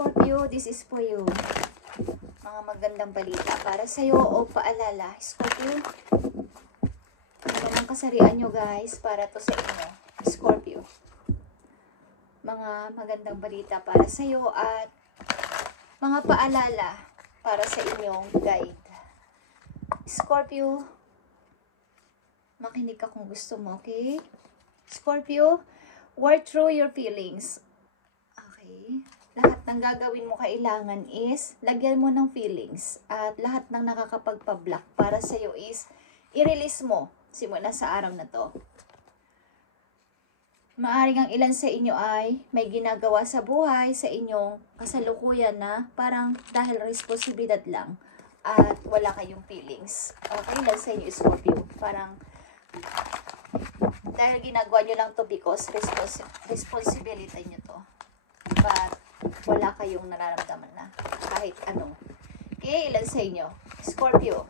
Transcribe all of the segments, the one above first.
Scorpio, this is for you. Mga magandang balita para sa'yo o paalala. Scorpio, ano naman kasarian nyo guys para to sa inyo. Scorpio, mga magandang balita para sa'yo at mga paalala para sa inyong guide. Scorpio, makinig ka kung gusto mo, okay? Scorpio, work through your feelings. Okay? Lahat ng gagawin mo kailangan is lagyan mo ng feelings at lahat ng nakakapagpa-block para sa iyo is i-release mo simula sa araw na to. Maaring ang ilan sa inyo ay may ginagawa sa buhay sa inyong kasalukuyan na parang dahil responsibilidad lang at wala kayong feelings. Okay, ilan sa inyo Scorpio, parang dahil ginagawa nyo lang to because responsibility nyo to. But wala kayong nararamdaman na kahit ano. Okay, ilan sa inyo? Scorpio,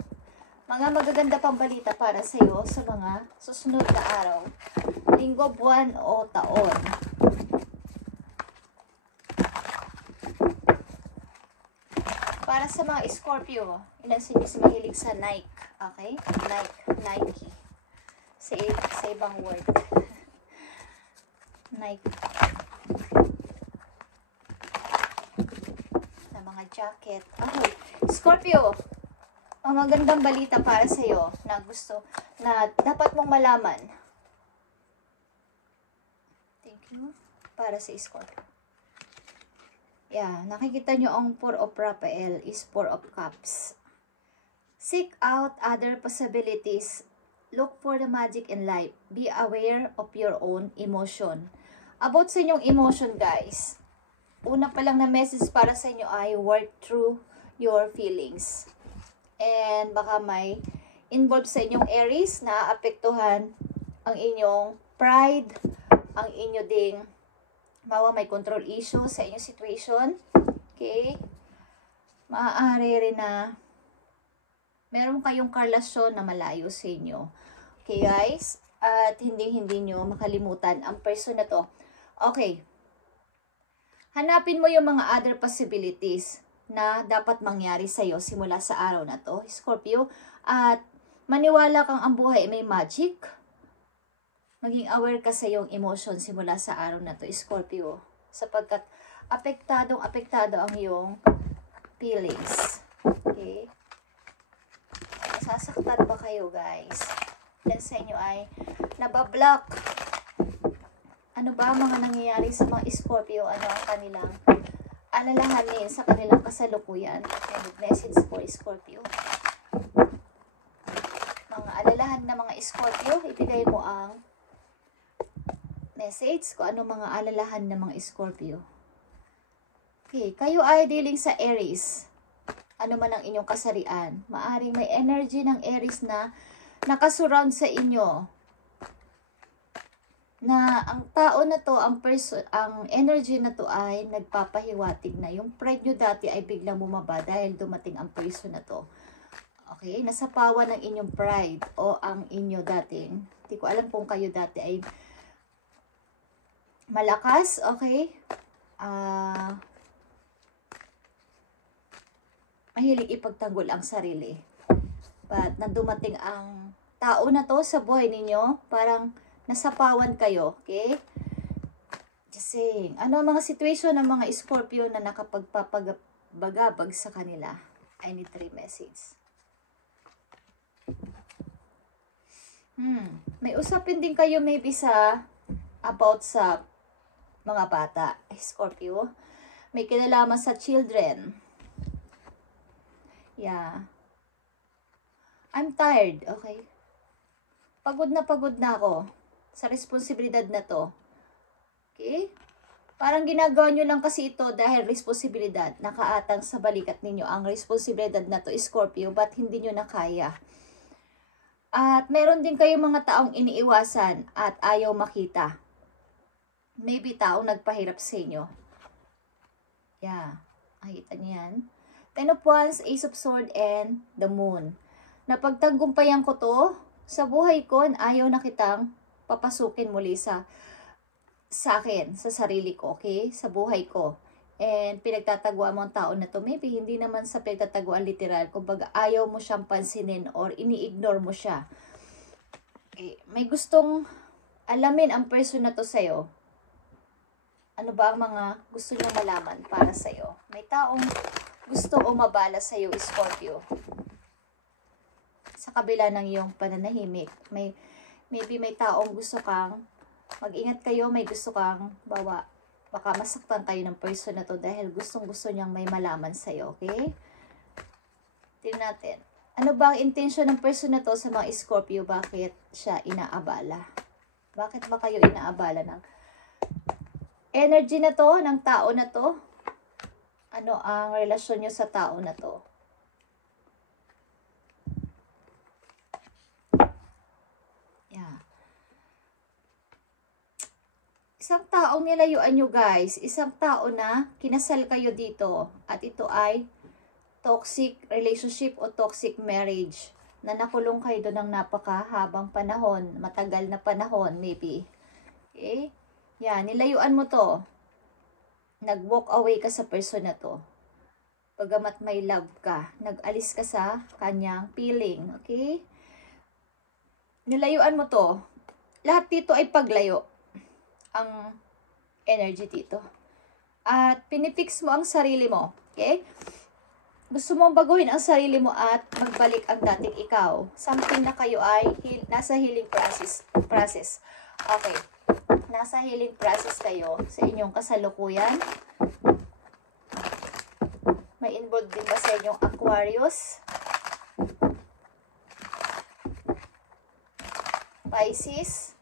mga magaganda pang balita para sa iyo sa mga susunod na araw, linggo, buwan o taon. Para sa mga Scorpio, ilan sa inyo si mahilig sa Nike? Okay? Nike. Sa ibang word. Nike. Jacket. Okay. Scorpio, ang magandang balita para sa iyo na gusto na dapat mong malaman. Thank you. Para sa Scorpio. Yeah, nakikita nyo ang Four of Rafael is Four of Cups. Seek out other possibilities. Look for the magic in life. Be aware of your own emotion. About sa inyong emotion, guys. Una pa lang na message para sa inyo ay work through your feelings. And baka may involved sa inyong Aries na apektuhan ang inyong pride, ang inyo ding may control issue sa inyong situation. Okay? Maaari rin na meron kayong karelasyon na malayo sa inyo. Okay guys? At hindi nyo makalimutan ang person na to. Okay. Hanapin mo yung mga other possibilities na dapat mangyari sa'yo simula sa araw na to, Scorpio. At maniwala kang ang buhay may magic. Maging aware ka sa iyong emotion simula sa araw na to, Scorpio. Sapagkat apektado ang iyong feelings. Okay? Sasaktan ba kayo, guys? Yan sa inyo ay nabablock. Ano ba mga nangyayari sa mga Scorpio? Ano ang kanilang alalahanin sa kanilang kasalukuyan? And message for Scorpio. Mga alalahan na mga Scorpio, ibigay mo ang message kung ano mga alalahan ng mga Scorpio. Okay, kayo ay dealing sa Aries. Ano man ang inyong kasarian. Maaring may energy ng Aries na nakasurround sa inyo. Na ang tao na to, ang energy na to ay nagpapahiwatig na yung pride nyo dati ay biglang bumaba dahil dumating ang person na to. Okay, nasapawan ng inyong pride o ang inyo dating, hindi ko alam kung kayo dati ay malakas, okay? Mahilig ipagtanggol ang sarili. But nandumating ang tao na to sa buhay ninyo, parang nasapawan kayo, okay? Just saying. Ano ang mga situation ng mga Scorpio na nakapagpapagabag sa kanila? I need 3 message. May usapin din kayo maybe about sa mga bata, Scorpio. May kinalaman sa children. Yeah. I'm tired, okay? Pagod na ako sa responsibilidad na to. Okay? Parang ginagawa nyo lang kasi ito dahil responsibilidad. Nakaatang sa balikat ninyo ang responsibilidad na to, Scorpio, but hindi nyo na kaya. At meron din kayong mga taong iniiwasan at ayaw makita. Maybe taong nagpahirap sa inyo. Yeah. Nakita niyo yan? Ten of Wands, Ace of Swords, and the Moon. Napagtagumpayan ko to sa buhay ko, ayaw na kitang papasukin muli sa akin, sa sarili ko, okay? Sa buhay ko. and pinagtataguan mo ang tao na to. Maybe hindi naman sa pinagtataguan literal, kumbaga ayaw mo siyang pansinin or ini-ignore mo siya. Okay. May gustong alamin ang person na to sa'yo. Ano ba ang mga gusto niyang malaman para sa'yo? May taong gusto umabala sa'yo, Scorpio. Sa kabila ng iyong pananahimik, maybe may taong gusto kang mag-ingat kayo, may gusto kang baka masaktan kayo ng person na to dahil gustong-gusto niyang may malaman sa'yo, okay? Tingnan natin. Ano ba ang intensyon ng person na to sa mga Scorpio? Bakit siya inaabala? Bakit ba kayo inaabala ng energy na to, ng tao na to? Ano ang relasyon nyo sa tao na to? Yeah. Isang taong nilayuan nyo guys. Isang tao na kinasal kayo dito. At ito ay toxic relationship o toxic marriage. Na nakulong kayo doon ng napakahabang panahon. Matagal na panahon maybe. Okay? Yan, nilayuan mo to. Nag-walk away ka sa person na to. Pagamat may love ka, nag-alis ka sa kanyang feeling, okay? Nilayuan mo to. Lahat dito ay paglayo. Ang energy dito. At pinifix mo ang sarili mo, okay? Gusto mong baguhin ang sarili mo at magbalik ang dating ikaw. Something na kayo ay nasa healing process. Okay. Nasa healing process kayo sa inyong kasalukuyan. May involved din ba sa inyong Aquarius? Pisces?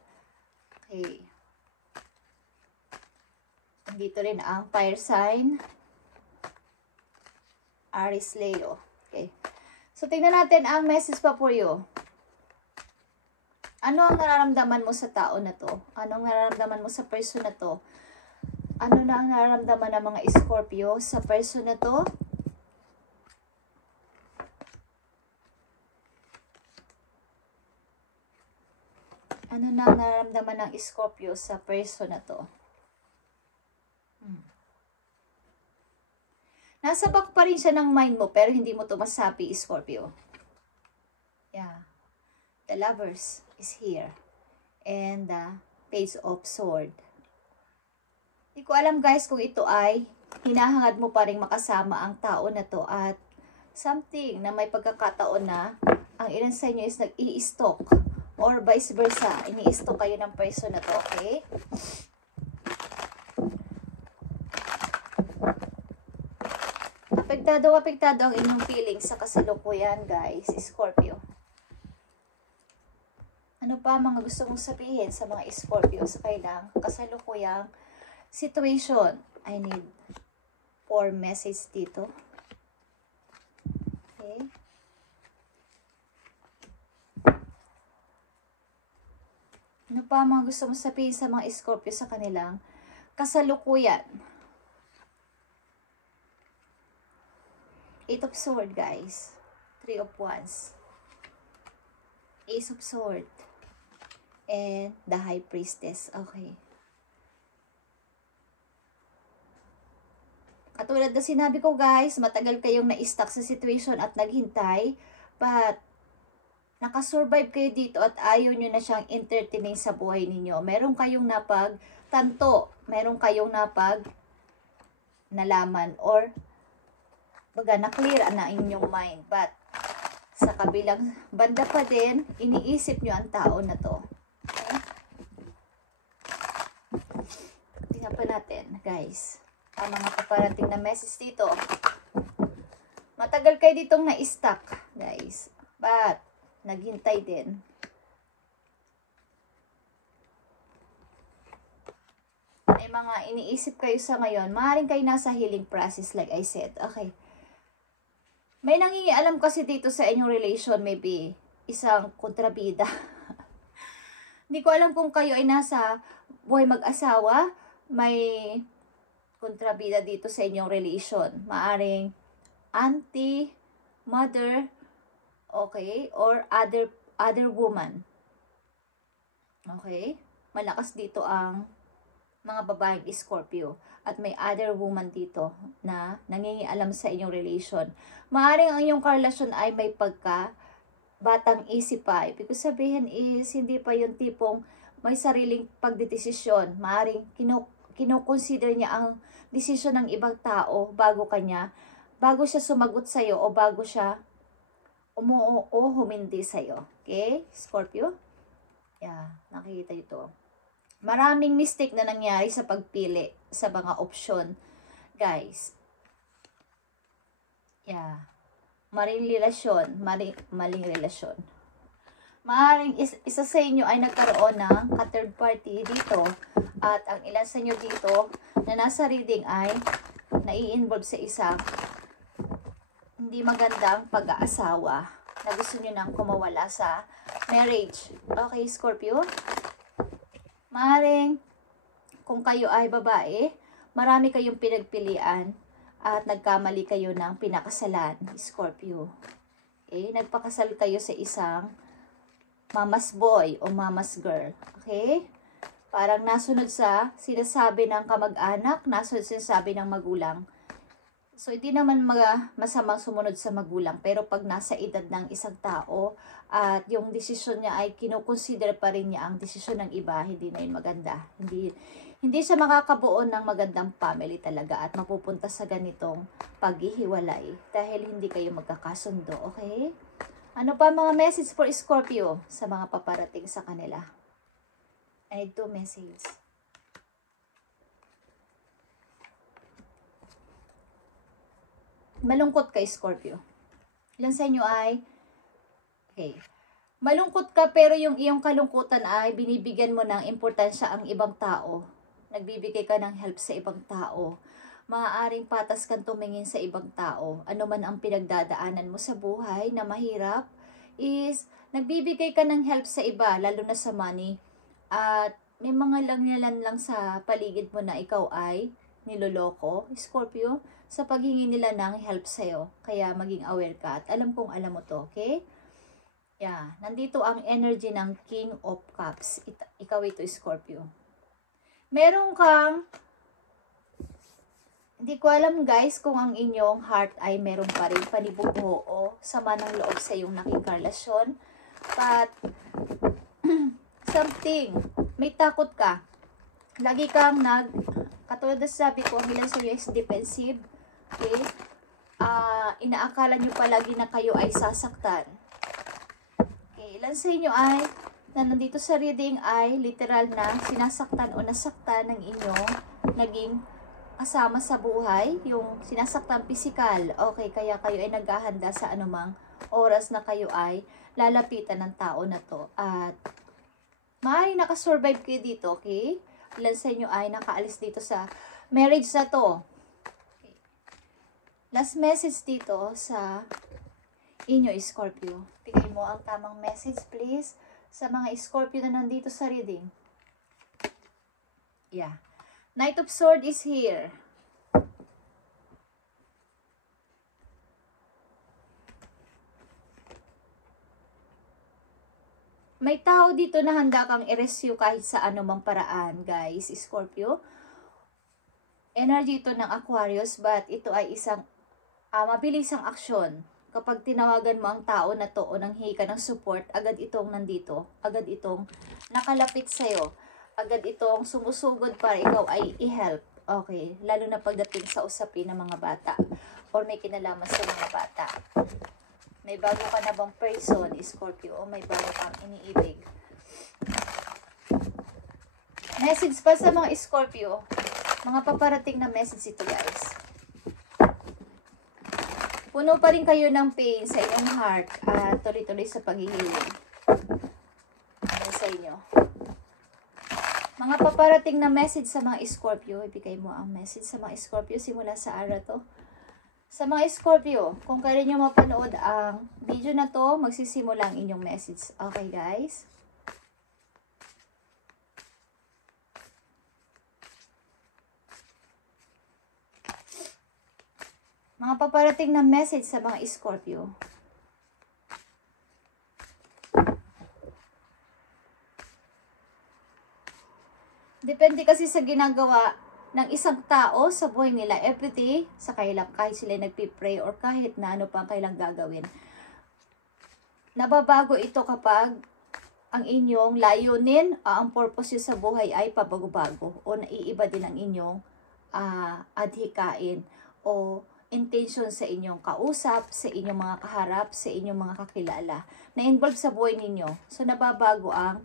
Okay. Dito rin ang fire sign. Aries, Leo. Okay. So, tingnan natin ang message pa for you. Ano ang nararamdaman mo sa tao na to? Ano ang nararamdaman mo sa person na to? Ano na ang nararamdaman ng mga Scorpio sa person na to? Ano na ang nararamdaman ng Scorpio sa person na to? Nasa back pa rin siya ng mind mo pero hindi mo to masabi, Scorpio. Yeah. The Lovers is here. And the Page of Sword. Hindi ko alam guys kung ito ay hinahangad mo pa rin makasama ang tao na to at something na may pagkakataon na ang ilan sa inyo is nag-i-stalk or vice versa. Ini-stalk kayo ng person na to, okay? Apektado ang inyong feelings sa kasalukuyan guys, Scorpio. Ano pa mga gusto mong sabihin sa mga Scorpio sa kailang kasalukuyang situation? I need 4 message dito. Okay. Ano pa mga gusto mong sabihin sa mga Scorpio sa kanilang kasalukuyan? 8 of Swords, guys. 3 of Wands. Ace of Swords. And the High Priestess. Okay. Katulad na sinabi ko guys, matagal kayong na-stuck sa situation at naghintay. But, nakasurvive kayo dito at ayaw nyo na siyang entertaining sa buhay ninyo. Meron kayong napagtanto. Meron kayong nalaman or baga na-clear na inyong mind. But, sa kabilang banda pa din, iniisip nyo ang tao na to. Okay? Tingnan pa natin, guys. Ang mga paparating na message dito. Matagal kayo ditong na-stuck, guys. But, naghintay din. May mga iniisip kayo sa ngayon. Maaaring kayo nasa healing process, like I said. Okay. May nangingialam kasi dito sa inyong relation, maybe isang kontrabida. Hindi ko alam kung kayo ay nasa buhay mag-asawa, may kontrabida dito sa inyong relation. Maaring auntie, mother, okay, or other woman. Okay? Malakas dito ang mga babaeng Scorpio, at may other woman dito na nangingialam sa inyong relation. Maaring ang inyong karelasyon ay may batang isip pa. Ibig sabihin is, hindi pa yung tipong may sariling pagdedesisyon. Maaring kinoconsider niya ang desisyon ng ibang tao bago siya sumagot sa'yo o bago siya umuo o humindi sa'yo. Okay, Scorpio? Yeah, nakikita ito. Maraming mistake na nangyari sa pagpili sa mga opsyon, guys. Yeah. Maling relasyon. Maaring isa sa inyo ay nagkaroon ng ka-third party dito, at ang ilan sa inyo dito na nasa reading ay nai-involve sa isang hindi magandang pag-aasawa na gusto nyo nang kumawala sa marriage. Okay, Scorpio? Maaring kung kayo ay babae, marami kayong pinagpilian at nagkamali kayo ng pinakasalan, Scorpio. Okay? Nagpakasal kayo sa isang mama's boy o mama's girl. Okay? Parang nasunod sa sinasabi ng kamag-anak, nasunod sa sinasabi ng magulang. So, hindi naman masamang sumunod sa magulang. Pero pag nasa edad ng isang tao at yung desisyon niya ay kinukonsider pa rin niya ang desisyon ng iba, hindi na yun maganda. Hindi siya makakabuo ng magandang family talaga at mapupunta sa ganitong paghihiwalay dahil hindi kayo magkakasundo. Okay? Ano pa mga message for Scorpio sa mga paparating sa kanila? I need 2 message. Malungkot ka, Scorpio. Ilan sa inyo ay, okay, malungkot ka pero yung iyong kalungkutan ay binibigyan mo ng importansya ang ibang tao. Nagbibigay ka ng help sa ibang tao. Maaaring patas kang tumingin sa ibang tao. Ano man ang pinagdadaanan mo sa buhay na mahirap, is nagbibigay ka ng help sa iba, lalo na sa money. At may mga lang sa paligid mo na ikaw ay niloloko, Scorpio, sa paghingi nila ng help sa'yo. Kaya maging aware ka at alam kong alam mo to, okay? Yeah, nandito ang energy ng King of Cups. Ikaw ito, Scorpio. Meron kang, hindi ko alam guys kung ang inyong heart ay meron pa rin panibubuo o sama ng loob sa iyong naging karelasyon. But, something, may takot ka. Lagi kang katulad na sabi ko, ang ilan sa iyo is defensive. Okay? Inaakala nyo palagi na kayo ay sasaktan. Okay, ilan sa inyo ay na nandito sa reading ay literal na sinasaktan o nasaktan ng inyong naging kasama sa buhay, yung sinasaktan physical. Okay, kaya kayo ay naghahanda sa anumang oras na kayo ay lalapitan ng tao na to. At maaaring nakasurvive kayo dito, okay? Ilan sa inyo ay nakaalis dito sa marriage na to. Okay. Last message dito sa inyo, Scorpio. Bigay mo ang tamang message, please, sa mga Scorpio na nandito sa reading. Yeah. Knight of Swords is here. May tao dito na handa kang i-rescue kahit sa anumang paraan, guys, Scorpio. Energy ito ng Aquarius, but ito ay isang mabilisang aksyon. Kapag tinawagan mo ang tao na to o nanghingi ka ng support, agad itong nandito. Agad itong nakalapit sa'yo. Agad itong sumusugod para ikaw ay i-help. Okay, lalo na pagdating sa usapin ng mga bata or may kinalaman sa mga bata. May bago ka na bang person, Scorpio, o may bago kang iniibig? Message pa sa mga Scorpio. Mga paparating na message ito, guys. Puno pa rin kayo ng pain sa inyong heart at tuloy-tuloy sa paghihiling. Ano sa inyo? Mga paparating na message sa mga Scorpio. Ibigay mo ang message sa mga Scorpio simula sa araw to. Sa mga Scorpio, kung kaya nyo mapanood ang video na to, magsisimula ang inyong message. Okay, guys? Mga paparating na message sa mga Scorpio. Depende kasi sa ginagawa ng isang tao sa buhay nila everyday, sa kailang kahit sila nagpipray or kahit na ano pa ang kailang gagawin. Nababago ito kapag ang inyong layunin, ang purpose nyo sa buhay ay pabago-bago o naiiba din ang inyong adhikain o intention sa inyong kausap, sa inyong mga kaharap, sa inyong mga kakilala na involved sa buhay ninyo. So, nababago ang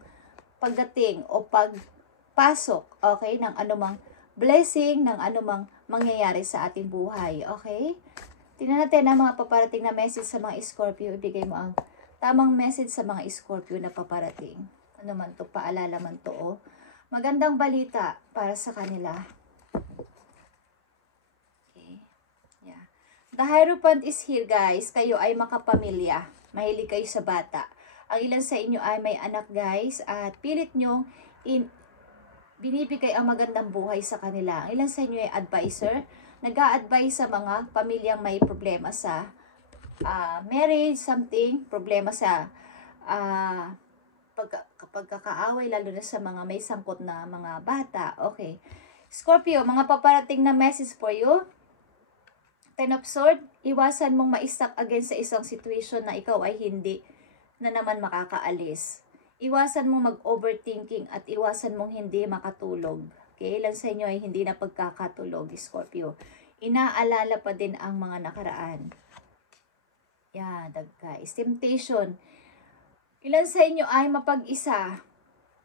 pagdating o pagpasok, okay, ng anumang blessing, ng anumang mangyayari sa ating buhay, okay? Tingnan natin ang mga paparating na message sa mga Scorpio. Ibigay mo ang tamang message sa mga Scorpio na paparating. Ano man to, paalala man to, oh. Magandang balita para sa kanila. Okay. Yeah. The Hierophant is here, guys. Kayo ay makapamilya. Mahilig kayo sa bata. Ang ilan sa inyo ay may anak, guys, at pilit nyo binibigay ang magandang buhay sa kanila. Ang ilan sa inyo ay advisor. Nag-a-advise sa mga pamilyang may problema sa marriage, something, problema sa pagkakaaway, lalo na sa mga may sangkot na mga bata. Okay. Scorpio, mga paparating na message for you. Ten of Swords, iwasan mong ma-stuck again sa isang situation na ikaw ay hindi na naman makakaalis. Iwasan mong mag-overthinking at iwasan mong hindi makatulog. Okay, ilan sa inyo ay hindi na pagkakatulog, Scorpio. Inaalala pa din ang mga nakaraan. Yeah, guys. Temptation. Ilan sa inyo ay mapag-isa.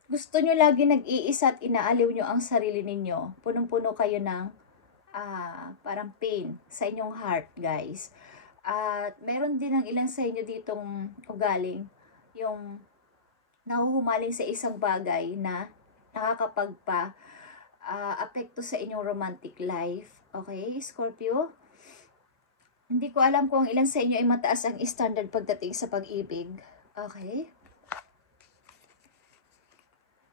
Gusto nyo lagi nag-iisa at inaaliw nyo ang sarili ninyo. Punong-puno kayo ng parang pain sa inyong heart, guys. At meron din ang ilan sa inyo ditong ugaling, yung nahuhumaling sa isang bagay na nakakapagpa-apekto sa inyong romantic life. Okay, Scorpio? Hindi ko alam kung ilan sa inyo ay mataas ang standard pagdating sa pag-ibig. Okay?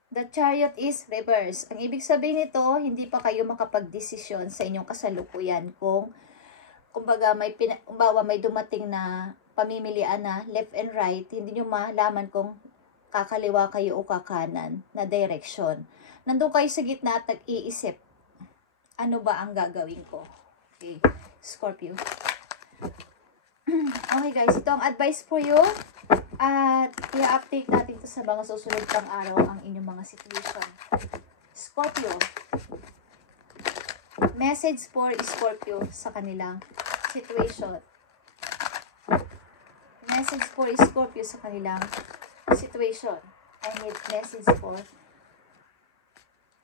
The Chariot is reverse. Ang ibig sabihin nito, hindi pa kayo makapag-desisyon sa inyong kasalukuyan kung kumbaga may dumating na pamimilian na left and right, hindi nyo malaman kung kakaliwa kayo o kakanan na direction. Nandun kayo sa gitna at nag-iisip, ano ba ang gagawin ko? Okay, Scorpio. Okay guys, ito ang advice for you. At i-update natin to sa mga susunod pang araw ang inyong mga situation. Scorpio. Message for Scorpio sa kanilang situation. Message for Scorpio sa kanilang situation. I need message for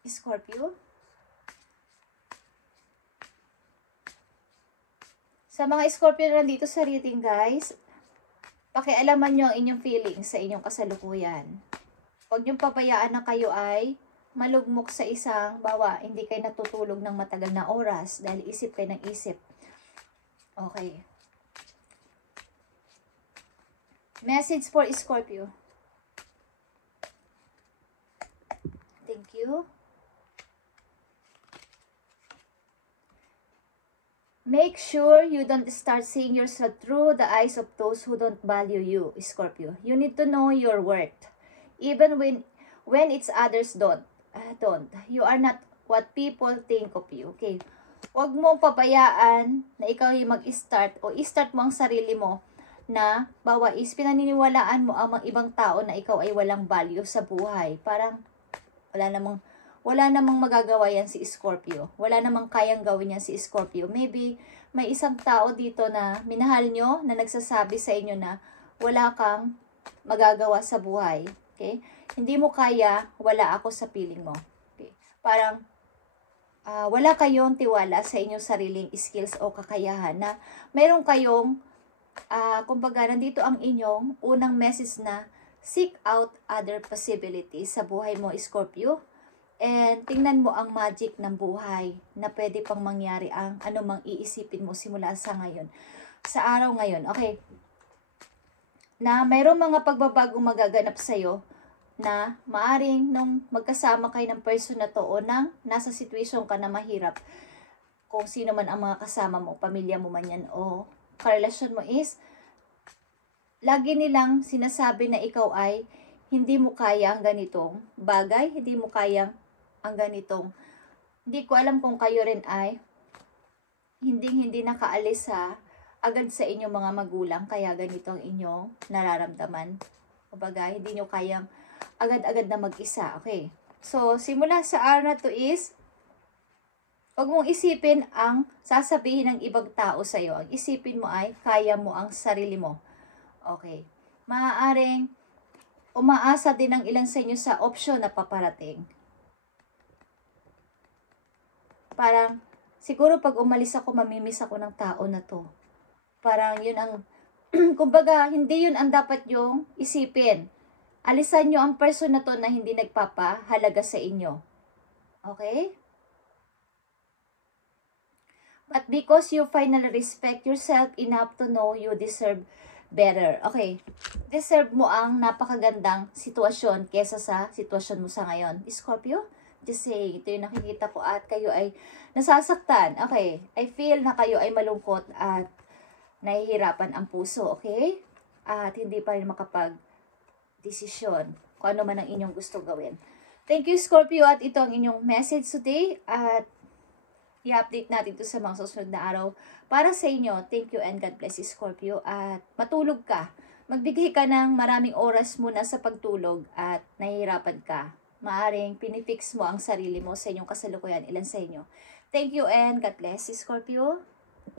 Scorpio. Sa mga Scorpio na nandito sa reading, guys, pakialaman nyo ang inyong feelings sa inyong kasalukuyan. Huwag niyong pabayaan na kayo ay malugmok sa isang hindi kayo natutulog ng matagal na oras dahil isip kayo ng isip. Okay. Message for Scorpio. Thank you. Make sure you don't start seeing yourself through the eyes of those who don't value you, Scorpio. You need to know your worth. Even when it's others don't. You are not what people think of you. Okay? Huwag mo pabayaan na ikaw yung mag-start o i-start mo ang sarili mo na pinaniniwalaan mo ang mga ibang tao na ikaw ay walang value sa buhay. Parang wala namang magagawa yan si Scorpio. Wala namang kayang gawin yan si Scorpio. Maybe may isang tao dito na minahal nyo na nagsasabi sa inyo na wala kang magagawa sa buhay. Okay? Hindi mo kaya, wala ako sa piling mo. Okay? Parang wala kayong tiwala sa inyong sariling skills o kakayahan na meron kayong kumbaga nandito ang inyong unang message na seek out other possibilities sa buhay mo, Scorpio. And tingnan mo ang magic ng buhay na pwede pang mangyari ang anumang iisipin mo simula sa ngayon. Sa araw ngayon, okay? Na mayroong mga pagbabagong magaganap sa'yo na maaring nung magkasama kayo ng person na to o nang nasa situation ka na mahirap, kung sino man ang mga kasama mo, pamilya mo man yan o karelasyon mo is, lagi nilang sinasabi na ikaw ay hindi mo kaya ang ganitong bagay, hindi mo kayang ang ganitong, hindi ko alam kung kayo rin ay hindi nakaalis sa agad sa inyong mga magulang, kaya ganito ang inyong nararamdaman. Kumbaga, hindi nyo kayang agad-agad na mag-isa. Okay. So, simula sa araw na to is, huwag mong isipin ang sasabihin ng ibang tao sa'yo. Ang isipin mo ay, kaya mo ang sarili mo. Okay. Maaaring, umaasa din ang ilan sa inyo sa option na paparating. Parang, siguro pag umalis ako, mamimiss ako ng tao na to. Parang yun ang, kumbaga, hindi yun ang dapat yung isipin. Alisan nyo ang person na to na hindi nagpapahalaga sa inyo. Okay? But because you finally respect yourself enough to know you deserve better. Okay. Deserve mo ang napakagandang sitwasyon kesa sa sitwasyon mo sa ngayon. Scorpio, just saying, ito yung nakikita ko at kayo ay nasasaktan. Okay. I feel na kayo ay malungkot at nahihirapan ang puso. Okay? At hindi pa rin makapag-desisyon kung ano man ang inyong gusto gawin. Thank you, Scorpio. At ito ang inyong message today. At i-update natin ito sa mga susunod na araw para sa inyo. Thank you and God bless you, Scorpio. At matulog ka. Magbigay ka ng maraming oras muna sa pagtulog at nahihirapan ka. Maaring pinifix mo ang sarili mo sa inyong kasalukuyan, ilan sa inyo. Thank you and God bless you, Scorpio.